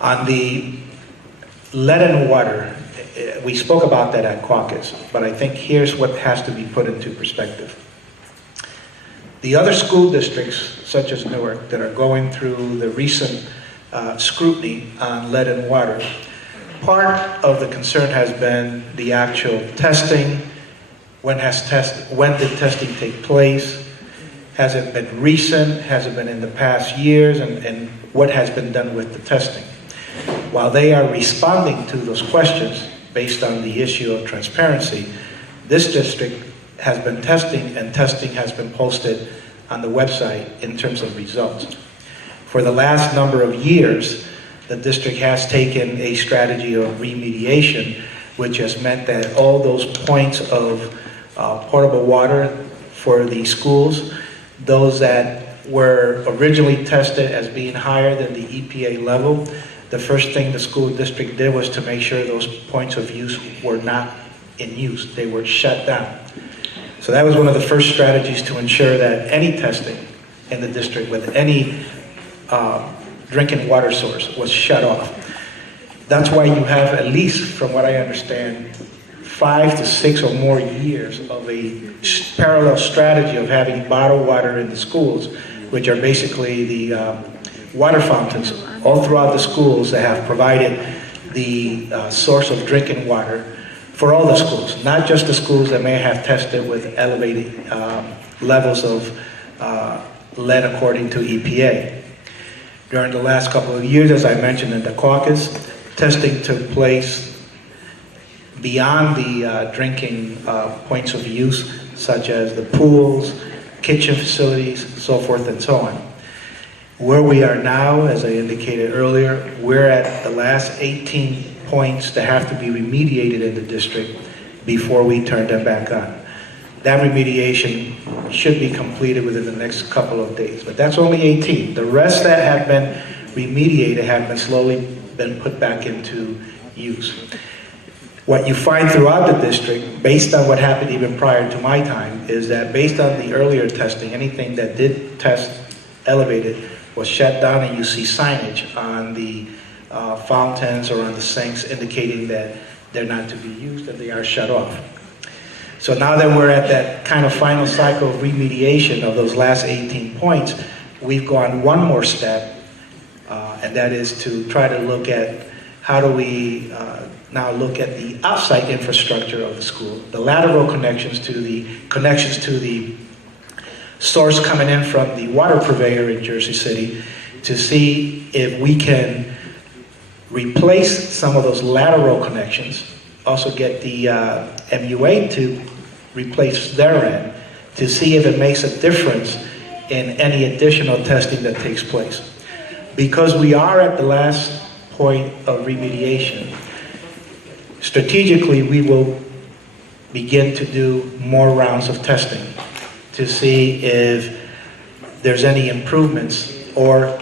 On the lead and water, we spoke about that at caucus, but I think here's what has to be put into perspective. The other school districts, such as Newark, that are going through the recent scrutiny on lead and water, part of the concern has been the actual testing. When did testing take place? Has it been recent? Has it been in the past years? And what has been done with the testing? While they are responding to those questions based on the issue of transparency, this district has been testing, and testing has been posted on the website in terms of results. For the last number of years, the district has taken a strategy of remediation, which has meant that all those points of potable water for the schools, those that were originally tested as being higher than the EPA level, the first thing the school district did was to make sure those points of use were not in use. They were shut down. So that was one of the first strategies to ensure that any testing in the district with any drinking water source was shut off. That's why you have, at least from what I understand, 5 to 6 or more years of a parallel strategy of having bottled water in the schools, which are basically the water fountains all throughout the schools that have provided the source of drinking water for all the schools, not just the schools that may have tested with elevated levels of lead according to EPA. During the last couple of years, as I mentioned in the caucus, testing took place beyond the drinking points of use, such as the pools, kitchen facilities, so forth and so on. Where we are now, as I indicated earlier, we're at the last 18 points that have to be remediated in the district before we turn them back on. That remediation should be completed within the next couple of days, but that's only 18. The rest that have been remediated have been slowly been put back into use. What you find throughout the district, based on what happened even prior to my time, is that based on the earlier testing, anything that did test elevated was shut down, and you see signage on the fountains or on the sinks indicating that they're not to be used and they are shut off. So now that we're at that kind of final cycle of remediation of those last 18 points, we've gone one more step, and that is to try to look at how do we now look at the outside infrastructure of the school, the lateral connections to the source coming in from the water purveyor in Jersey City, to see if we can replace some of those lateral connections, also get the MUA to replace their end, to see if it makes a difference in any additional testing that takes place. Because we are at the last point of remediation, strategically we will begin to do more rounds of testing to see if there's any improvements, or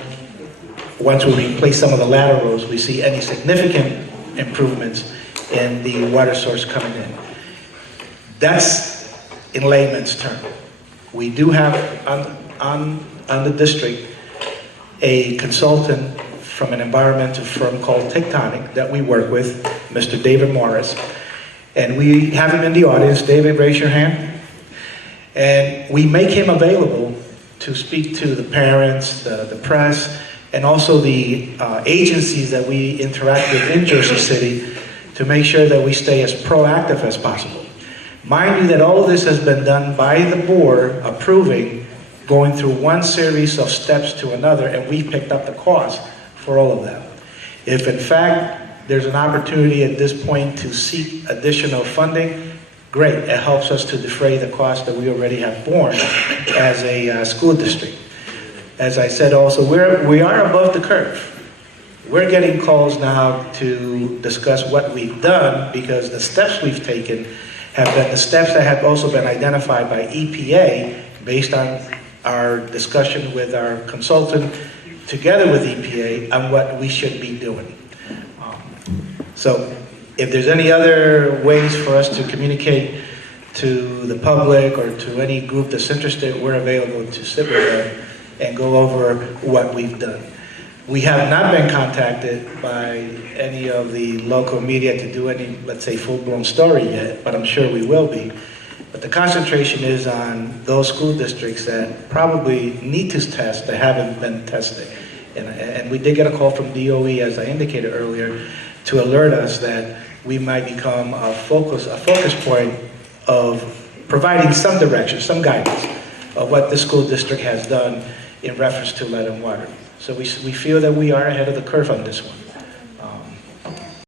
once we replace some of the laterals, we see any significant improvements in the water source coming in. That's in layman's term. We do have on the district a consultant from an environmental firm called Tectonic that we work with, Mr. David Morris. And we have him in the audience. David, raise your hand. And we make him available to speak to the parents, the press, and also the agencies that we interact with in Jersey City to make sure that we stay as proactive as possible. Mind you that all of this has been done by the board approving, going through one series of steps to another, and we picked up the cost for all of them. If in fact there's an opportunity at this point to seek additional funding, great, it helps us to defray the cost that we already have borne as a school district. As I said also, we are above the curve. We're getting calls now to discuss what we've done, because the steps we've taken have been the steps that have also been identified by EPA based on our discussion with our consultant together with EPA on what we should be doing. So if there's any other ways for us to communicate to the public or to any group that's interested, we're available to sit with them and go over what we've done. We have not been contacted by any of the local media to do any, let's say, full-blown story yet, but I'm sure we will be. But the concentration is on those school districts that probably need to test that haven't been tested. And we did get a call from DOE, as I indicated earlier, to alert us that we might become a focus point of providing some direction, some guidance of what the school district has done in reference to lead and water. So we feel that we are ahead of the curve on this one.